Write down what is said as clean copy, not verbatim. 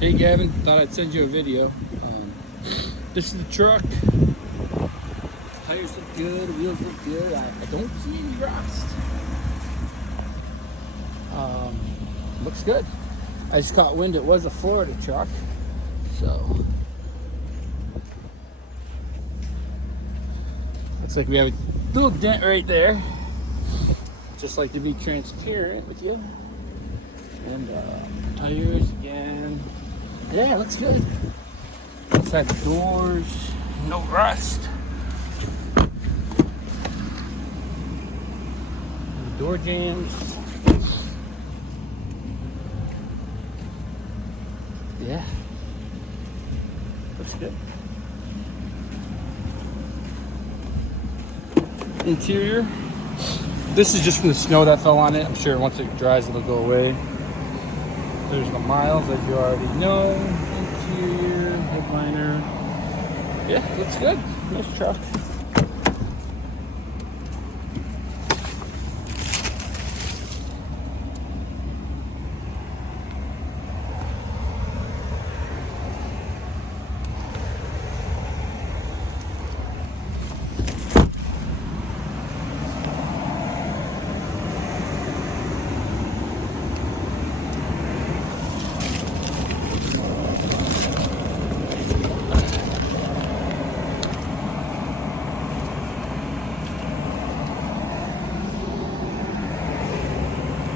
Hey Gavin, thought I'd send you a video. This is the truck. Tires look good, wheels look good. I don't see any rust. Looks good. I just caught wind it was a Florida truck, so looks like we have a little dent right there. Just like to be transparent with you. And tires again. Yeah, looks good. Inside the doors, no rust. The door jams. Yeah, looks good. Interior. This is just from the snow that fell on it. I'm sure once it dries, it'll go away. There's the miles that you already know. Interior, headliner. Yeah, looks good. Nice truck.